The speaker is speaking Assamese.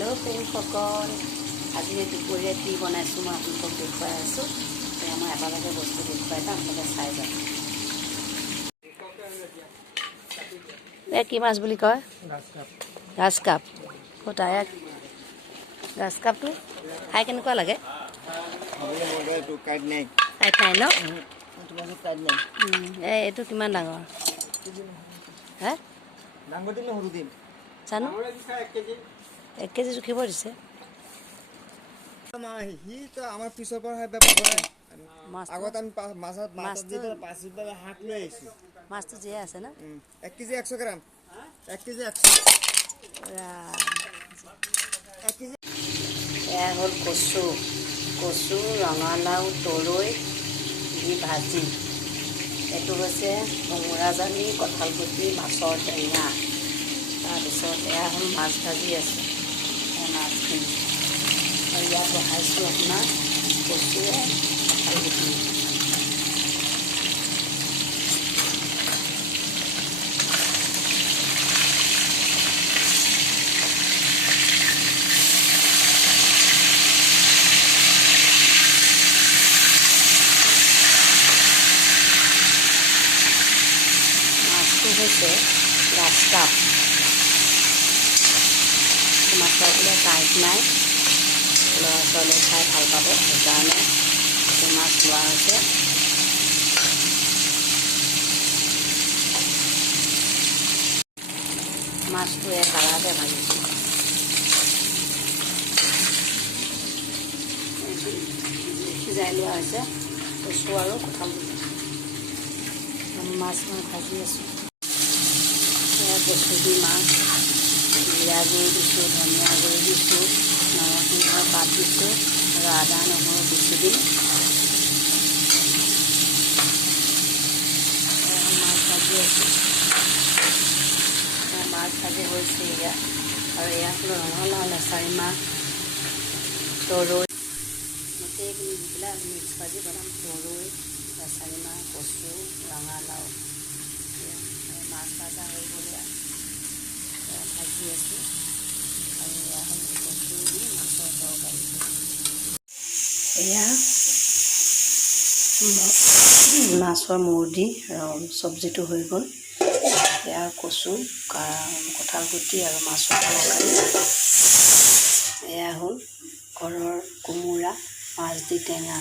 হেল্ল' ফ্ৰেণ্ডসকল, আজি দুপৰীয়া কি বনাইছোঁ মই আপোনালোকক দেখুৱাই আছোঁ। মই এটা এটাকৈ বস্তু দেখুৱাই এটা আপোনালোকে চাই যাওক। কি মাছ বুলি কয়? গাছ কাপ। তাই গাছ কাপটো খাই কেনেকুৱা লাগে? কাইট নাই ন? এইটো কিমান ডাঙৰ? হে জানো 1 কেজি জুখিব দিছে। আমাৰ পিছৰ পৰা মাছটো জীয়াই আছে ন? 1 কেজি 100 গ্ৰাম 1 কেজি 100। এয়া হ'ল কচু, ৰঙালাও, তৰৈ দি ভাজি। এইটো হৈছে কোমোৰাজালি, কঁঠালগুটি, মাছৰ টেঙা। তাৰপিছত এয়া হ'ল মাছ ভাজি আছে, মাছখিনি। আৰু ইয়াত বহাইছোঁ আপোনাৰ কচুৱে কঁঠালগুটি। মাছটো হৈছে গাছ কাপ। মাছৰ বোলে কাঁইট নাই, ল'ৰা ছোৱালীয়ে খাই ভাল পাব, সেইকাৰণে এইটো মাছ লোৱা হৈছে। মাছটো কাঢ়াকৈ ভাজিছোঁ। সিজাই লোৱা হৈছে কচু আৰু কঁঠালগুটি। মাছ মই ভাজি আছোঁ। এয়া কচু দি মাছ, জিৰা গুড়ি দিছোঁ, ধনিয়া গুড়ি দিছোঁ, নৰসিংহৰ পাত দিছোঁ আৰু আদা নহৰু পিচি দিম। মাছ ভাজি আছোঁ। মাছ ভাজি হৈছে এয়া। আৰু এয়া হ'ল ৰঙালাও, লেচাৰী মাহ, তৰৈ, গোটেইখিনি দি পেলাই মিক্স ভাজি বনাম। তৰৈ, লেচাৰী মাহ, কচু, ৰঙালাও, মাছ ভাজা হৈ গ'ল। ভাজি আছোঁ। আৰু এয়া হ'ল কচু দি মাছৰ তৰকাৰী। এয়া মাছৰ মূৰ দি চব্জিটো হৈ গ'ল। এয়া কচু, কঁঠালগুটি আৰু মাছৰ তৰকাৰী। এয়া হ'ল ঘৰৰ কোমোৰা, মাছ দি টেঙা।